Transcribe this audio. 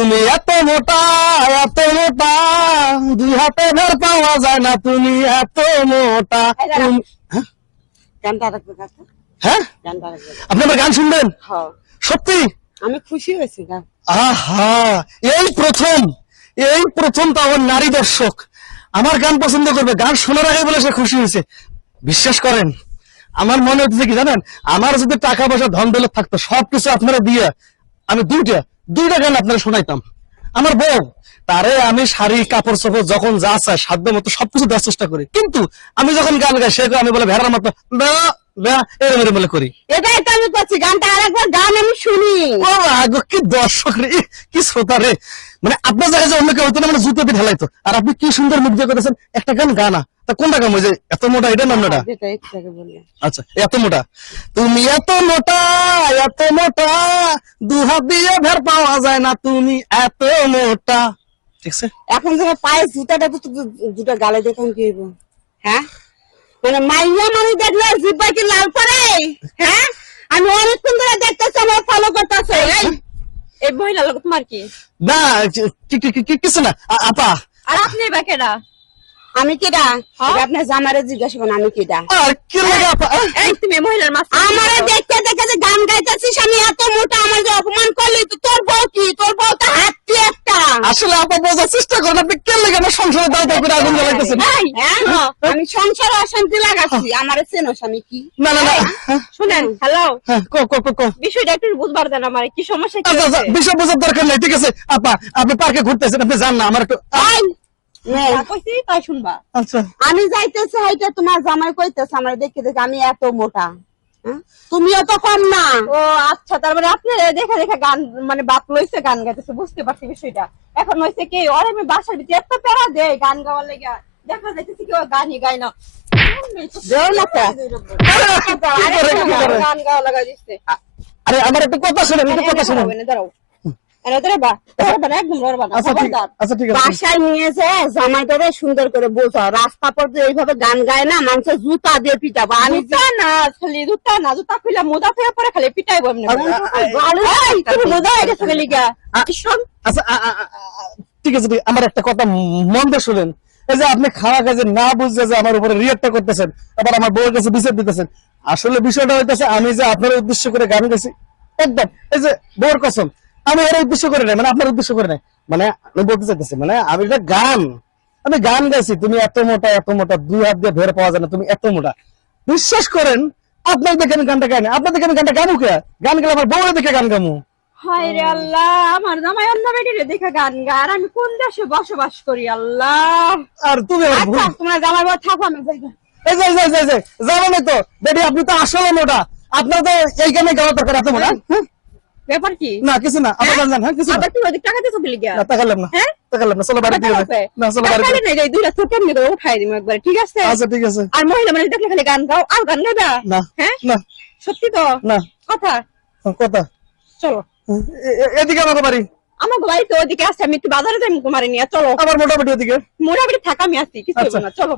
তুমি এত মোটা এত মোটা দুই হাতে ভের পাওয়া যায় না তুমি এত মোটা। হ্যাঁ? হ্যাঁ? আপনি আমার গান শুনবেন? হ্যাঁ। সত্যি? আমি খুশি হয়েছি আহা! এই প্রথম এই প্রথম তো আমার নারী দর্শক। আমার গান পছন্দ করবে। গান শোনার আগে বলে সে খুশি হয়েছে। বিশ্বাস করেন আমার মনে হচ্ছে কি জানেন? আমার যদি টাকা পয়সা ধন দৌলত থাকতো সবকিছু আপনারা দিয়ে আমি দুইটা দুইটা গান আপনারা শোনাইতাম। আমার বউ তারে আমি শাড়ি কাপড় চোপড় যখন যা চায় সাধ্য মতো সবকিছু দেওয়ার চেষ্টা করি। কিন্তু আমি যখন গান গাই সে আমি বলে ভেড়ার মতো এরম এরম করি। এটাই তো আমি করছি গানটা আরেকবার গান আমি শুনি। ও আগো কি দর্শক রে কি শ্রোতা রে। মানে আপনার জায়গায় যে অন্য কেউ হতো না মানে জুতো দিয়ে ঢালাইতো আর আপনি কি সুন্দর মুখ দিয়ে করেছেন একটা গান গানা। তা কোনটা ওই যে এত মোটা এটা না বললে। আচ্ছা এত মোটা। তুমি এত মোটা এত মোটা দু হাত দিয়ে ভের পাওয়া যায় না তুমি এত মোটা। ঠিক আছে? এখন যে পায়ে জুতাটা তো জুতা গালে দেখুন কি হ্যাঁ? মানে মাইয়া মানুষ দেখলে জিব্বা কি লাল করে হ্যাঁ? আমি অনেকক্ষণ ধরে দেখতেছি আমার ফলো করতেছে। এই এই মহিলা লোক তোমার কি? না কি- কি- কি- কি- কিছু না। আপা। আর আপনি বা কেডা? আমি কেডা? হ্যাঁ? আপনার জামারে জিজ্ঞাসা করুন আমি কেডা? আর কি লাগে আপা? এই! তুমি মহিলার মাছ আমারে দেখতে দেখতে যে গান গাইতেছিস আমি এত মোটা আমার যে অপমান করলি তো তোর বউ কি? তোর বউ তো হাঁটতি একটা। আসলে আপা বোঝার চেষ্টা করেন আপনি কে লাগে আমার সংসারে দাও দাও করে আগুন জ্বালাইতেছেন? হ্যাঁ? আমি সংসার অশান্তি লাগাচ্ছি আমারে চেনো আমি কি? না না না। শুনেন হ্যালো হ্যাঁ কো কো কো কো। বিষয়টা একটু বুঝবার দেন আমার কি সমস্যা কি আচ্ছা আচ্ছা? বিষয় বোঝার দরকার নেই ঠিক আছে? আপা আপনি পার্কে ঘুরতেছেন আপনি যান না আমার একটু তাই শুনবা আচ্ছা আমি যাইতেছি হাইটা তোমার জামাই কইতেছে আমার দেখে দেখে আমি এত মোটা হ্যাঁ? তুমিও তো কম না ও আচ্ছা তার মানে আপনি দেখে দেখে গান মানে বাপ লইছে গান গাইতেছে বুঝতে পারছি বিষয়টা এখন হয়েছে কি ওর আমি বাসার ভিতরে এত প্যারা দেয় গান গাওয়ার লেগে দেখা যাইতেছে কি ও গানই গায় না? গান গাওয়া লাগা দিচ্ছে আরে আমার একটু কথা শুনেন একটু কথা শুনেন দাঁড়াও সুন্দর করে রাস্তা এইভাবে গান গায় না জুতা দিয়ে পিটাবো। আমি না খালি জুতা না জুতা পরে খালি পিটাইবো গা। ঠিক আছে। আমার একটা কথা মন দিয়ে শুনেন। এই যে আপনি খাওয়া কাজে না বুঝে যে আমার উপরে রিয়েক্টটা করতেছেন আবার আমার বউয়ের কাছে বিচার দিতেছেন। আসলে বিষয়টা হইতেছে আমি যে আপনার উদ্দেশ্য করে গান গেছি একদম। এই যে বউর কসম আমি এর উদ্দেশ্য করে নাই মানে আপনার উদ্দেশ্য করে নাই। মানে আমি বলতে চাইতেছি মানে আমি এটা গান আমি গান গাইছি তুমি এত মোটা এত মোটা দুই হাত দিয়ে ভের পাওয়া যায় না তুমি এত মোটা। বিশ্বাস করেন আপনার দেখে আমি গানটা গাই না আপনার দেখে আমি গানটা গামু কে? গান গেলে আমার বউরে দেখে গান গামু। হায় রে আল্লাহ আমার জামাই অন্য বেটিরে দেখে গান গা আর আমি কোন দেশে বসবাস করি আল্লাহ? আর তুমি আচ্ছা তোমার জামাই বাবা থাকো আমি যাই। গে। এই যে, এই যে, এই যে, এই তো বেটি আপনি তো আসলে মোটা। আপনার তো এই গানে গাওয়া দরকার এত মোটা? হ্যাঁ? ব্যাপার কি? না কিছু না জান জান হ্যাঁ কিছু না। আবার তুমি ওদিক টাকা দিছো বলি গা না, না। হ্যাঁ? না চলো বাড়ি দিয়ে না চলো বাড়ি দিয়ে নেই এই দুইটা ছোট দিম একবার ঠিক আছে? আচ্ছা ঠিক আছে। আর মহিলা মানে দেখলে খালি গান গাও। আর গান গাইবা? না হ্যাঁ? না। সত্যি তো? না। কথা? কথা। চলো। এদিকে আমাকে বাড়ি। আমার বাড়িতে ওদিকে আসছে আমি একটু বাজারে যাই তোমার নিয়ে চলো। আমার মোটামুটি ওদিকে। মোটামুটি থাকা আমি আসছি কিছু আচ্ছা। না চলো।